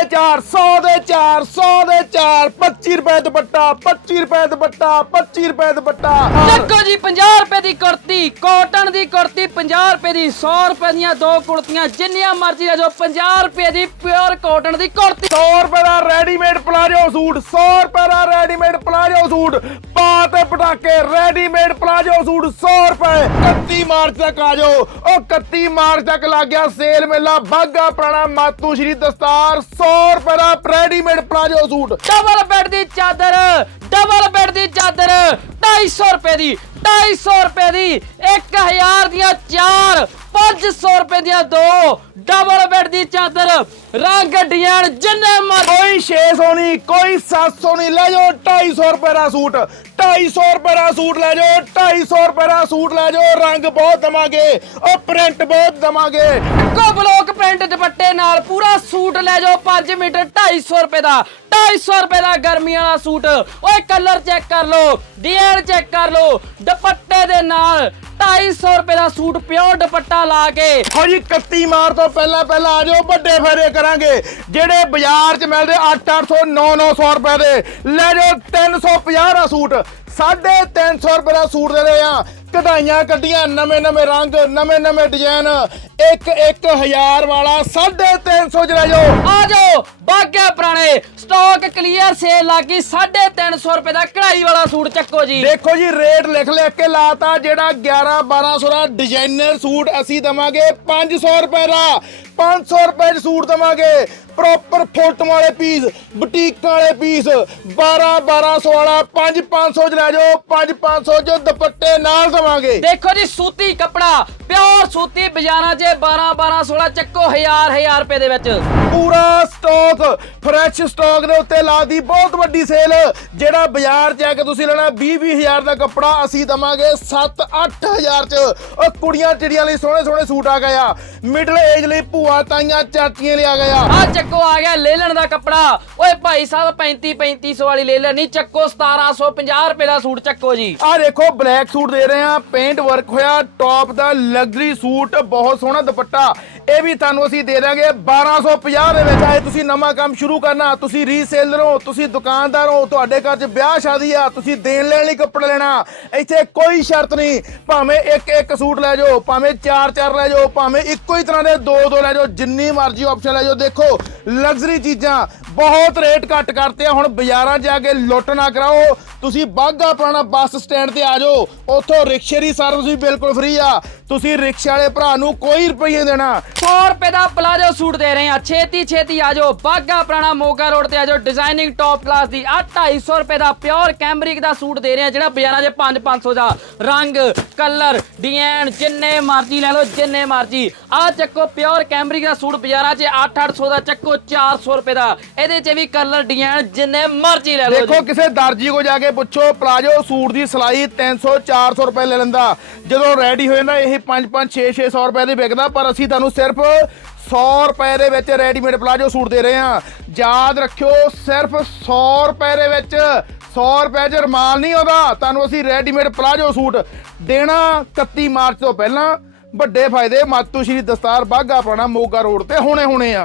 ਦੇ 4 100 ਦੇ 4 100 ਦੇ 4 25 ਰੁਪਏ ਦੁਪੱਟਾ 25 ਰੁਪਏ ਦੁਪੱਟਾ 25 ਰੁਪਏ ਦੁਪੱਟਾ। ਦੇਖੋ ਜੀ 50 ਰੁਪਏ ਦੀ ਕੁੜਤੀ ਕਾਟਨ ਦੀ ਕੁੜਤੀ 50 ਰੁਪਏ ਦੀ 100 ਰੁਪਏ ਦੀਆਂ ਦੋ ਕੁੜਤੀਆਂ ਜਿੰਨੀਆਂ ਮਰਜ਼ੀ ਲੈ ਜਾਓ 50 ਰੁਪਏ ਦੀ ਪਿਓਰ ਕਾਟਨ ਦੀ ਕੁੜਤੀ। 100 ਰੁਪਏ ਦਾ ਰੈਡੀਮੇਡ ਪਲਾਜੋ ਸੂਟ 100 ਰੁਪਏ ਦਾ ਰੈਡੀਮੇਡ ਪਲਾਜੋ ਸੂਟ ਪਾ ਤੇ ਪਟਾਕੇ ਰੈਡੀਮੇਡ ਪਲਾਜੋ ਸੂਟ 100 ਰੁਪਏ। 31 ਮਾਰਚ ਤੱਕ ਆ ਜਾਓ। ਉਹ 31 ਮਾਰਚ ਤੱਕ ਲੱਗ ਗਿਆ ਸੇਲ ਮੇਲਾ ਬਾਗਾ ਪੁਰਾਣਾ ਮਾਤੂ ਸ਼੍ਰੀ ਦਸਤਾਰ 100 ਰੁਪਏ ਦਾ readymade palazzo suit. Double bed ਦੀ ਚਾਦਰ, ਡਬਲ ਬੈੱਡ ਦੀ ਚਾਦਰ 250 ਰੁਪਏ ਦੀ 250 ਰੁਪਏ ਦੀ 1000 ਦੀਆਂ 4 500 ਰੁਪਏ ਦੀਆਂ ਦੋ ਡਬਲ ਬੈੱਡ ਦੀ ਚਾਦਰ ਰੰਗ ਡਿਜ਼ਾਈਨ ਜਿੰਨੇ ਮਰਜ਼ੀ ਕੋਈ 600 ਨਹੀਂ ਕੋਈ 700 ਨਹੀਂ। ਲੈ ਜਾਓ 250 ਰੁਪਏ ਦਾ ਸੂਟ। 250 ਰੁਪਏ ਦਾ ਸੂਟ ਲੈ ਜਾਓ 250 ਰੁਪਏ ਦਾ ਸੂਟ ਲੈ ਜਾਓ। ਰੰਗ ਬਹੁਤ ਦਵਾਂਗੇ ਉਹ ਪ੍ਰਿੰਟ ਬਹੁਤ ਦਵਾਂਗੇ। ਕੋ ਬਲੋਕ ਪ੍ਰਿੰਟ ਦੁਪੱਟੇ ਨਾਲ ਪੂਰਾ ਸੂਟ ਲੈ ਜਾਓ 5 ਮੀਟਰ 250 ਰੁਪਏ ਦਾ। 250 ਰੁਪਏ ਦਾ ਗਰਮੀ ਵਾਲਾ ਸੂਟ। ਓਏ ਕਲਰ ਚੈੱਕ ਕਰ ਲਓ ਡਿਜ਼ਾਈਨ ਚੈੱਕ ਕਰ ਲਓ। ਦੁਪੱਟੇ ਦੇ ਨਾਲ 250 ਰੁਪਏ ਦਾ ਸੂਟ ਪਿਓਰ ਦੁਪੱਟਾ ਲਾ ਕੇ। ਹੋ ਜੀ 31 ਮਾਰ ਤੋਂ ਪਹਿਲਾਂ ਪਹਿਲਾਂ ਆ ਜਾਓ ਵੱਡੇ ਫੇਰੇ ਕਰਾਂਗੇ। ਜਿਹੜੇ ਬਾਜ਼ਾਰ 'ਚ ਮਿਲਦੇ 8-800 9-900 ਰੁਪਏ ਦੇ। ਲੈ ਜਾਓ 350 ਦਾ ਸੂਟ। 350 ਰੁਪਏ ਦਾ ਸੂਟ ਦੇ ਰਹੇ ਆ। ਕਢਾਈਆਂ ਕੱਢੀਆਂ ਨਵੇਂ ਨਵੇਂ ਰੰਗ ਨਵੇਂ ਨਵੇਂ ਡਿਜ਼ਾਈਨ। ਇੱਕ ਇੱਕ ਹਜ਼ਾਰ ਵਾਲਾ 350 ਚ ਲੈ ਜਾਓ। ਆ ਜਾਓ ਬਾਗੇ ਪੁਰਾਣੇ ਸਟਾਕ ਕਲੀਅਰ ਸੇਲ ਲੱਗੀ 350 ਰੁਪਏ ਦਾ ਕਢਾਈ ਵਾਲਾ ਸੂਟ ਚੱਕੋ ਜੀ। ਦੇਖੋ ਜੀ ਰੇਟ ਲਿਖ ਲਿਖ ਕੇ ਲਾਤਾ ਜਿਹੜਾ 11 1200 ਦਾ ਡਿਜ਼ਾਈਨਰ ਸੂਟ ਅਸੀਂ ਦਵਾਂਗੇ 500 ਰੁਪਏ ਦਾ। 500 ਰੁਪਏ ਚ ਸੂਟ ਦਵਾਂਗੇ। ਪ੍ਰੋਪਰ ਫੋਟੋ ਵਾਲੇ ਪੀਸ ਬੁਟੀਕ ਵਾਲੇ ਪੀਸ 12 1200 ਵਾਲਾ 5 500 ਚ ਲੈ ਜਾਓ 5 500 ਚ ਦੁਪੱਟੇ ਨਾਲ ਦਵਾਂਗੇ। ਦੇਖੋ ਜੀ ਸੂਤੀ ਕੱਪੜਾ ਪਿਓਰ ਸੂਤੀ ਬਾਜ਼ਾਰਾਂ 'ਚ 12 12 16 ਚੱਕੋ ਹਜ਼ਾਰ ਹਜ਼ਾਰ ਰੁਪਏ ਦੇ ਵਿੱਚ। ਪੂਰਾ ਸਟਾਕ ਫਰੈਸ਼ ਸਟਾਕ ਦੇ ਉੱਤੇ ਲਾਦੀ ਬਹੁਤ ਵੱਡੀ ਸੇਲ ਜਿਹੜਾ ਬਾਜ਼ਾਰ 'ਚ ਆ ਕੇ ਤੁਸੀਂ ਲੈਣਾ 20 20000 ਦਾ ਕੱਪੜਾ ਅਸੀਂ ਦਵਾਂਗੇ 7 8000 ਚ। ਉਹ ਕੁੜੀਆਂ ਚਿੜੀਆਂ ਲਈ ਸੋਹਣੇ ਸੋਹਣੇ ਸੂਟ ਆ ਗਏ ਆ। ਮਿਡਲ ਏਜ ਲਈ ਭੂਆ ਤਾਈਆਂ ਚਾਚੀਆਂ ਲਈ ਆ ਗਏ ਆ। ਆ ਚੱਕੋ ਆ ਗਿਆ ਲੇਲਣ ਦਾ ਕੱਪੜਾ। ਓਏ ਭਾਈ ਸਾਹਿਬ 35 3500 ਵਾਲੀ ਲੇਲਣ ਨਹੀਂ ਚੱਕੋ 1750 ਰੁਪਏ ਦਾ ਸੂਟ ਚੱਕੋ ਜੀ। ਆ ਦੇਖੋ ਬਲੈਕ ਸੂਟ ਦੇ ਰਹੇ ਆ ਪੇਂਟ ਵਰਕ ਹੋਇਆ ਟੌਪ ਦਾ ਲਗਜ਼ਰੀ ਸੂਟ ਬਹੁਤ ਸੋਹਣਾ ਦੁਪੱਟਾ। ਇਹ ਵੀ ਤੁਹਾਨੂੰ ਅਸੀਂ ਦੇ ਦਾਂਗੇ 1250 ਦੇ ਵਿੱਚ। ਆਏ ਤੁਸੀਂ ਨਵਾਂ ਕੰਮ ਸ਼ੁਰੂ ਕਰਨਾ ਤੁਸੀਂ ਰੀਸੇਲਰ ਹੋ, ਤੁਸੀਂ ਦੁਕਾਨਦਾਰ ਹੋ, ਤੁਹਾਡੇ ਘਰ 'ਚ ਵਿਆਹ ਸ਼ਾਦੀ ਆ, ਤੁਸੀਂ ਦੇਣ ਲੈਣ ਲਈ ਕੱਪੜਾ ਲੈਣਾ। ਇੱਥੇ ਕੋਈ ਸ਼ਰਤ ਨਹੀਂ। ਭਾਵੇਂ ਇੱਕ ਇੱਕ ਸੂਟ ਲੈ ਜਾਓ, ਭਾਵੇਂ ਚਾਰ ਚਾਰ ਲੈ ਜਾਓ, ਭਾਵੇਂ ਇੱਕੋ ਹੀ ਤਰ੍ਹਾਂ ਦੇ ਦੋ ਦੋ ਲੈ ਜਾਓ, ਜਿੰਨੀ ਮਰਜ਼ੀ ਆਪਸ਼ਨ ਲੈ ਜਾਓ। ਦੇਖੋ ਲਗਜ਼ਰੀ ਚੀਜ਼ਾਂ ਬਹੁਤ ਰੇਟ ਘੱਟ ਕਰਤੇ ਆ ਹੁਣ ਬਾਜ਼ਾਰਾਂ 'ਚ ਜਾ ਕੇ ਲੁੱਟ ਨਾ ਕਰਾਓ। ਤੁਸੀਂ ਬਾਗਾ ਪੁਰਾਣਾ ਬੱਸ ਸਟੈਂਡ ਤੇ ਆ ਜਾਓ, ਉੱਥੋਂ ਰਿਕਸ਼ੇ ਦੀ ਸਰਵਿਸ ਵੀ ਬਿਲਕੁਲ ਫ੍ਰੀ ਆ। ਤੁਸੀਂ ਰਿਕਸ਼ੇ ਵਾਲੇ ਭਰਾ ਨੂੰ ਕੋਈ ਰੁਪਈਏ ਦੇਣਾ। 100 ਰੁਪਏ ਦਾ ਪਲਾਜੋ ਸੂਟ ਦੇ ਰਹੇ ਆ। ਛੇਤੀ ਛੇਤੀ ਆ ਜਾਓ ਬਾਗਾ ਪੁਰਾਣਾ ਮੋਗਾ ਰੋਡ ਤੇ ਆ ਜਾਓ। ਡਿਜ਼ਾਈਨਿੰਗ ਟੌਪ ਕਲਾਸ ਦੀ ਆ 250 ਰੁਪਏ ਦਾ ਪਿਓਰ ਕੈਂਬਰਿਕ ਦਾ ਸੂਟ ਦੇ ਰਹੇ ਆ, ਜਿਹੜਾ ਬਾਜ਼ਾਰਾਂ 'ਚ 5 500 ਦਾ ਰੰਗ ਕਲਰ ਡਿਜ਼ਾਈਨ ਜਿੰਨੇ ਮਰਜ਼ੀ ਲੈ ਲਓ, ਜਿੰਨੇ ਮਰਜ਼ੀ। ਆ ਚੱਕੋ ਪਿਓਰ ਕੈਂਬਰਿਕ ਦਾ ਸੂਟ ਬਾਜ਼ਾਰਾਂ 'ਚ 8 800 ਦਾ ਚੱਕੋ 400 ਰੁਪਏ ਦਾ। ਇਹਦੇ 'ਚ ਵੀ ਕਲਰ ਡਿਜ਼ਾਈਨ ਜਿੰਨੇ ਮਰਜ਼ੀ ਲੈ ਲਓ ਦੇਖੋ ਕਿਸੇ ਦਰਜੀ ਕੋ ਜਾ ਕੇ ਪੁੱਛੋ ਪਲਾਜੋ ਸੂਟ ਦੀ ਸਿਲਾਈ 300 400 ਰੁਪਏ ਲੈ ਲੈਂਦਾ। ਜਦੋਂ ਰੈਡੀ ਹੋ ਜਾਂਦਾ ਇਹ 5 5 6 600 ਰੁਪਏ ਦੇ ਵਿਕਦਾ ਪਰ ਅਸੀਂ ਤੁਹਾਨੂੰ ਸਿਰਫ 100 ਰੁਪਏ ਦੇ ਵਿੱਚ ਰੈਡੀਮੇਡ ਪਲਾਜੋ ਸੂਟ ਦੇ ਰਹੇ ਹਾਂ। ਯਾਦ ਰੱਖਿਓ ਸਿਰਫ 100 ਰੁਪਏ ਦੇ ਵਿੱਚ 100 ਰੁਪਏ ਚ ਰਮਾਲ ਨਹੀਂ ਆਉਂਦਾ। ਤੁਹਾਨੂੰ ਅਸੀਂ ਰੈਡੀਮੇਡ ਪਲਾਜੋ ਸੂਟ ਦੇਣਾ 31 ਮਾਰਚ ਤੋਂ ਪਹਿਲਾਂ। ਵੱਡੇ ਫਾਇਦੇ ਮਾਤੂ ਸ਼੍ਰੀ ਦਸਤਾਰ ਬਾਗਾ ਪਾਣਾ ਮੋਗਾ ਰੋਡ ਤੇ ਹੋਣੇ ਹੋਣੇ ਆ।